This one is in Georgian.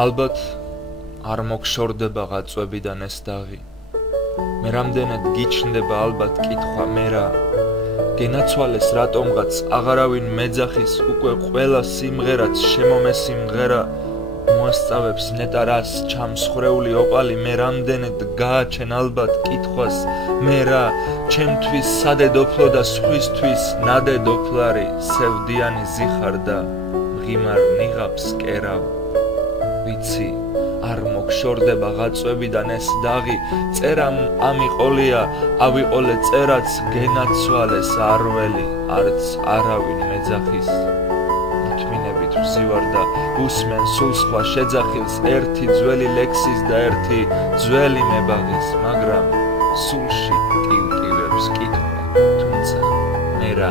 ალბათ არ მოგშორდება ღაწვებიდან ეს დაღი მე რამდენად გიჩნდება ალბათ კითხვა მე რა გენაცვალეს რატომღაც აღარავინ მეძახის უკვე ყველა სიმღერაც შემომესიმღერა მოასწავებს ნეტარას ჩამსხრეული ოპალი მე რამდენად გააჩენ ალბათ კითხვას მე რა ჩემთვის სადედოფლო და სხვისთვის ნადედოფლარი სევდიანი ზიხარ და მღიმარ ნიღაბს კერავ ვიცი არ მოგშორდება ღაწვებიდან ეს დაღი წერამ ამიყოლია ავიყოლე წერაც გენაცვალეს არველი არც არავინ მეძახის თმინებით ვზივარ და უსმენ სულ სხვა შეძახილს ერთი ძველი ლექსის და ერთი ძველი მებაღის მაგრამ სულში ტივტივებს კითხვა თუმცა მე რა